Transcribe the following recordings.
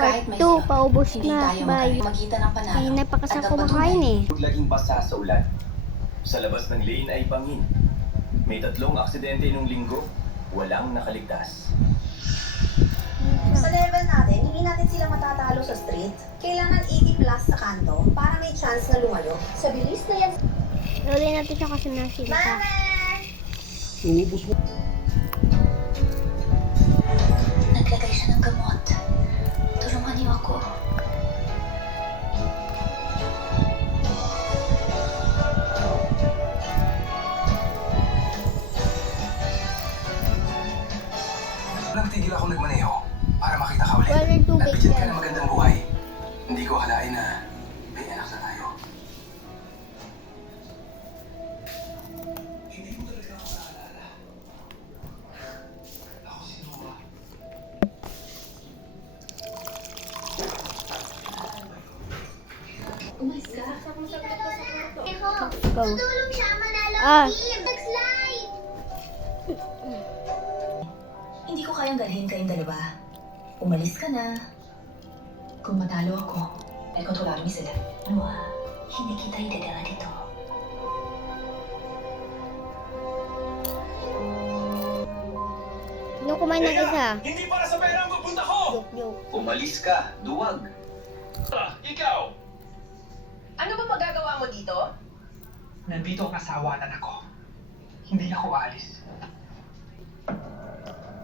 Part Kahit may 2, sila, paubos hindi na. tayo Bye. magitan ng panalo. Hindi na pa kasi At ako ang kumakain eh. Huwag laging basa sa ulan. Sa labas ng lane ay bangin. May 3 aksidente nung linggo. Walang nakaligtas. Sa level natin, hindi natin sila matatalo sa street. Kailangan 80 plus sa kanto para may chance na lumayo. Sa bilis na yan. Uli natin siya kasi nasita. Mama! Naglagay siya ng gamot. Tulungan niyo ako. Nagtigil ako nagmaneho para makita ka ulit. Walang tubig Nabigyan ka yan. ng magandang buhay. Hindi ko akalain na may anak na tayo. Hindi mo talaga ako naalala. Ako si Noah. Umalis ka. Go. Tulong siya, manalo Ah. team. Nag-slide. Hindi ko kayang dalhin kayong dalawa. Umalis ka na. Kung matalo ako, ay kontrolado mo sila. Noah, hindi kita idadala dito. Nung kumain ng isa. Hindi para sa pera ang pupunta ko! Joke. Umalis ka, duwag. Ikaw! Ano ba magagawa mo dito? Nandito ang asawanan ako. Hindi ako alis.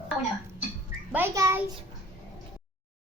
Ako na. Bye guys!